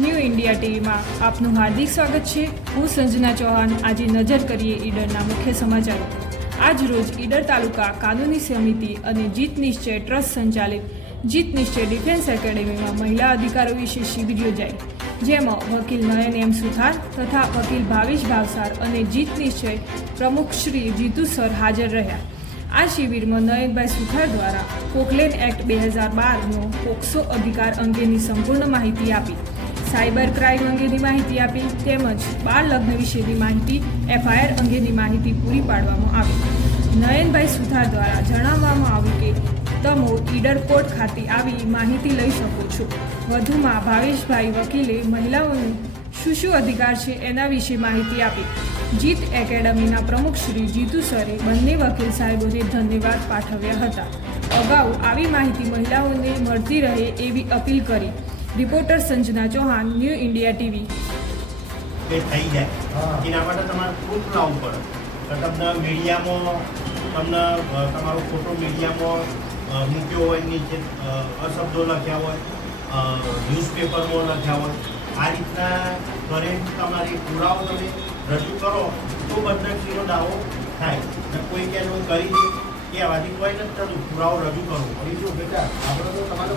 New India ટીવીમાં આપનું હાર્દિક સ્વાગત છે। હું સંજના ચૌહાણ। આજે નજર કરીએ ઈડરના મુખ્ય સમાચારો। આજ રોજ ઈડર તાલુકા કાનૂની સમિતિ અને જીત નિશ્ચય ટ્રસ્ટ સંચાલિત જીત નિશ્ચય ડિફેન્સ એકેડેમીમાં મહિલા અધિકારો વિશે શિબિર યોજાઈ, જેમાં વકીલ નયન એમ સુથાર તથા વકીલ ભાવેશ ભાવસાર અને જીત નિશ્ચય પ્રમુખ શ્રી જીતુ સર હાજર રહ્યા। આ શિબિરમાં નયનભાઈ સુથાર દ્વારા પોકલેન એક્ટ 2012નો પોક્સો અધિકાર અંગેની સંપૂર્ણ માહિતી આપી, સાયબર ક્રાઇમ અંગેની માહિતી આપી તેમજ બાળ લગ્ન વિશેની માહિતી, FIR અંગેની માહિતી પૂરી પાડવામાં આવી। નયનભાઈ સુથાર દ્વારા જણાવવામાં આવ્યું કે તમે ઈડર કોર્ટ ખાતે આવી માહિતી લઈ શકો છો। વધુમાં ભાવેશભાઈ વકીલે મહિલાઓને શું અધિકાર છે એના વિશે માહિતી આપી। જીત એકેડમીના પ્રમુખ શ્રી જીતુ સરે બંને વકીલ સાહેબોને ધન્યવાદ પાઠવ્યા હતા। અગાઉ આવી માહિતી મહિલાઓને મળતી રહે એવી અપીલ કરી। Reporter Sanjana Chauhan, new India TV. એ થઈ જાય એના માટે તમારે પ્રૂફ લાવવું પડે તો તમને મીડિયામાં તમારો ફોટો મીડિયામાં મૂક્યો હોય, નીચે અશબ્દો લખ્યા હોય, ન્યૂઝપેપરમાં લખ્યા હોય, આ રીતના ઘરે તમારી પુરાવો તમે રજૂ કરો તો બદનક્ષીનો દાવો થાય। કોઈ કે કરી દે કે આવાથી કોઈ નથી થતું, પુરાવો રજૂ કરવો। બીજું બેટા આપણે તો તમારો